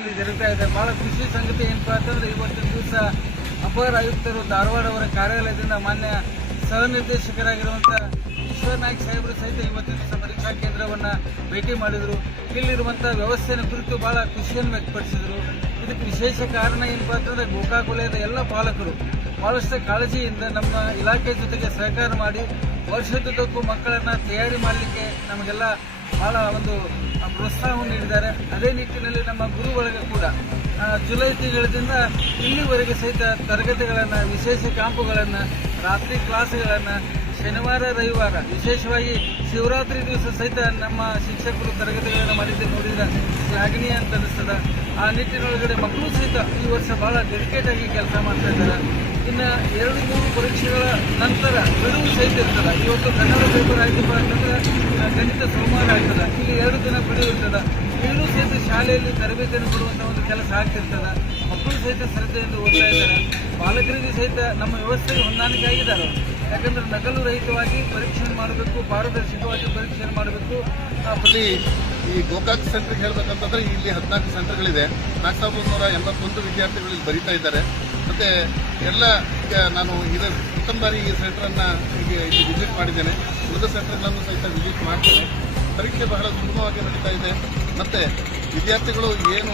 ಕಾಲೇಜಲ್ಲಿ ಜರುಗ್ತಾ ಇದೆ. ಬಹಳ ಖುಷಿ ಸಂಗತಿ ಏನಪ್ಪಾ ಅಂತಂದ್ರೆ ಇವತ್ತಿನ ದಿವಸ ಅಪರ ಆಯುಕ್ತರು ಧಾರವಾಡ ಅವರ ಕಾರ್ಯಾಲಯದಿಂದ ಮಾನ್ಯ ಸಹ ನಿರ್ದೇಶಕರಾಗಿರುವಂತ ಈಶ್ವರ ನಾಯ್ಕ ಸಾಹೇಬರು ಸಹಿತ ಇವತ್ತಿನ ದಿವಸ ಪರೀಕ್ಷಾ ಕೇಂದ್ರವನ್ನ ಭೇಟಿ ಮಾಡಿದ್ರು. ಇಲ್ಲಿರುವಂತಹ ವ್ಯವಸ್ಥೆಯ ಕುರಿತು ಬಹಳ ಖುಷಿಯನ್ನು ವ್ಯಕ್ತಪಡಿಸಿದ್ರು. ಇದಕ್ಕೆ ವಿಶೇಷ ಕಾರಣ ಏನಪ್ಪಾ ಅಂತಂದ್ರೆ ಗೋಕಾಕ್ ವಲಯದ ಎಲ್ಲ ಪಾಲಕರು ಬಹಳಷ್ಟು ಕಾಳಜಿಯಿಂದ ನಮ್ಮ ಇಲಾಖೆ ಜೊತೆಗೆ ಸಹಕಾರ ಮಾಡಿ ವರ್ಷದುದ್ದಕ್ಕೂ ಮಕ್ಕಳನ್ನ ತಯಾರಿ ಮಾಡಲಿಕ್ಕೆ ನಮಗೆಲ್ಲ ಬಹಳ ಒಂದು ಪ್ರೋತ್ಸಾಹವನ್ನು ನೀಡಿದ್ದಾರೆ. ಅದೇ ನಿಟ್ಟಿನಲ್ಲಿ ನಮ್ಮ ಗುರುಗಳಿಗೆ ಕೂಡ ಜುಲೈ ತಿಂಗಳಿಂದ ಇಲ್ಲಿವರೆಗೆ ಸಹಿತ ತರಗತಿಗಳನ್ನು, ವಿಶೇಷ ಕ್ಯಾಂಪುಗಳನ್ನು, ರಾತ್ರಿ ಕ್ಲಾಸ್ಗಳನ್ನು, ಶನಿವಾರ, ರವಿವಾರ, ವಿಶೇಷವಾಗಿ ಶಿವರಾತ್ರಿ ದಿವಸ ಸಹಿತ ನಮ್ಮ ಶಿಕ್ಷಕರು ತರಗತಿಗಳನ್ನು ಮಾಡಿದ್ದು ನೋಡಿದ ಶ್ಲಾಘನೀಯ ಅಂತ ಅನಿಸ್ತದ. ಆ ನಿಟ್ಟಿನೊಳಗಡೆ ಮಕ್ಕಳು ಸಹಿತ ಈ ವರ್ಷ ಬಹಳ ಡೆಡಿಕೇಟ್ ಆಗಿ ಕೆಲಸ ಮಾಡ್ತಾ ಇದ್ದಾರೆ. ಇನ್ನು ಎರಡು ಮೂರು ಪರೀಕ್ಷೆಗಳ ನಂತರ ಬಿಡುವು ಸಹಿತ ಇರ್ತದೆ. ಇವತ್ತು ಕನ್ನಡ ಪೇಪರ್ ಆಯ್ತಪ್ಪ ಅಂತಂದ್ರೆ ಗಣಿತ ಸೋಮವಾರ ಆಗ್ತದೆ ಇಲ್ಲಿ ಎರಡು ದಿನ ಬಿಡುವು ಇರ್ತದೆ. ಇಲ್ಲೂ ಸಹಿತ ಶಾಲೆಯಲ್ಲಿ ತರಬೇತಿಯನ್ನು ಕೊಡುವಂಥ ಒಂದು ಕೆಲಸ ಆಗ್ತಿರ್ತದೆ ಮಕ್ಕಳು ಸಹಿತ ಶ್ರದ್ಧೆಯಿಂದ ಓದ್ತಾ ಇದ್ದಾರೆ. ಪಾಲಕರಿಗೆ ಸಹಿತ ನಮ್ಮ ವ್ಯವಸ್ಥೆಗೆ ಹೊಂದಾಣಿಕೆ ಆಗಿದ್ದಾರೆ. ಯಾಕಂದ್ರೆ ನಕಲು ರಹಿತವಾಗಿ ಪರೀಕ್ಷೆಯನ್ನು ಮಾಡಬೇಕು ಪಾರದರ್ಶಕವಾಗಿ ಪರೀಕ್ಷೆಯನ್ನು ಮಾಡಬೇಕು. ಆ, ಇಲ್ಲಿ ಈ ಗೋಕಾಕ್ ಸೆಂಟರ್ಗೆ ಹೇಳ್ಬೇಕಂತಂದ್ರೆ ಇಲ್ಲಿ ಹದಿನಾಲ್ಕು ಸೆಂಟರ್ಗಳಿದೆ ನಾಲ್ಕು ಸಾವಿರದ ನೂರ ಎಂಬತ್ತೊಂದು ವಿದ್ಯಾರ್ಥಿಗಳು ಇಲ್ಲಿ ಬರೀತಾ ಇದ್ದಾರೆ. ಮತ್ತೆ ಎಲ್ಲ ನಾನು ಇದೇ ಪ್ರಥಮ ಬಾರಿ ಈ ಸೆಂಟ್ರನ್ನು ಈಗ ಇಲ್ಲಿ ವಿಸಿಟ್ ಮಾಡಿದ್ದೇನೆ. ಉಳಿದ ಸೆಂಟರ್ಗಳನ್ನು ಸಹಿತ ವಿಸಿಟ್ ಮಾಡ್ತೇನೆ. ಪರೀಕ್ಷೆ ಬಹಳ ಸುಗಮವಾಗಿ ನಡೀತಾ ಇದೆ. ಮತ್ತು ವಿದ್ಯಾರ್ಥಿಗಳು ಏನು